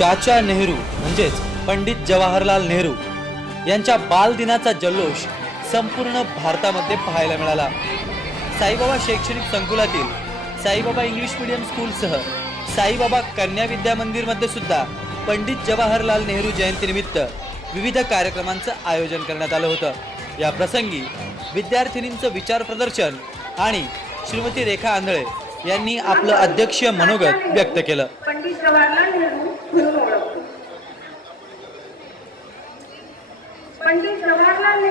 चाचा नेहरू म्हणजेच पंडित जवाहरलाल नेहरू यांच्या बालदिनाचा जल्लोष संपूर्ण भारतामध्ये पाहायला मिळाला. साईबाबा शैक्षणिक संकुलातील साईबाबा इंग्लिश मीडियम स्कूलसह साईबाबा कन्या विद्या मंदिरमध्ये सुद्धा पंडित जवाहरलाल नेहरू जयंतीनिमित्त विविध कार्यक्रमांचं आयोजन करण्यात आलं होतं. या प्रसंगी विद्यार्थिनींचं विचार प्रदर्शन आणि श्रीमती रेखा आंधळे यांनी आपलं अध्यक्षीय मनोगत व्यक्त केलं. पंडित जवाहरलाल नेहरू म्हणून ओळखतो पंडित जवाहरलाल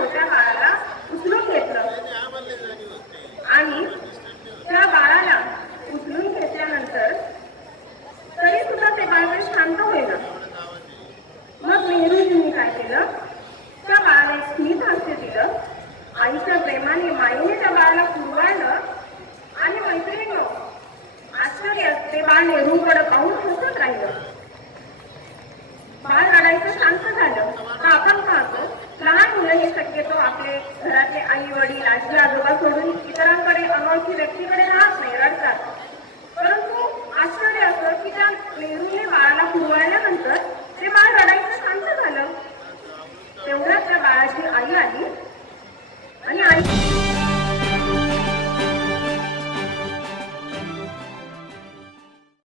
छोट्या बाळाला उचलून घेतलं. आणि त्या बाळाला उचलून घेतल्यानंतर तरी सुद्धा ते बाळ शांत होईल मग नेहरूजींनी काय केलं? त्या बाळाला एक स्मित हास्य दिलं. आईच्या प्रेमाने माईने त्या बाळाला पुरवाळलं आणि मैत्रिणी आश्चर्य ते बाळ नेहरूकडे पाहून इतरांकडे अनोळखी व्यक्तीकडे राहत नाही.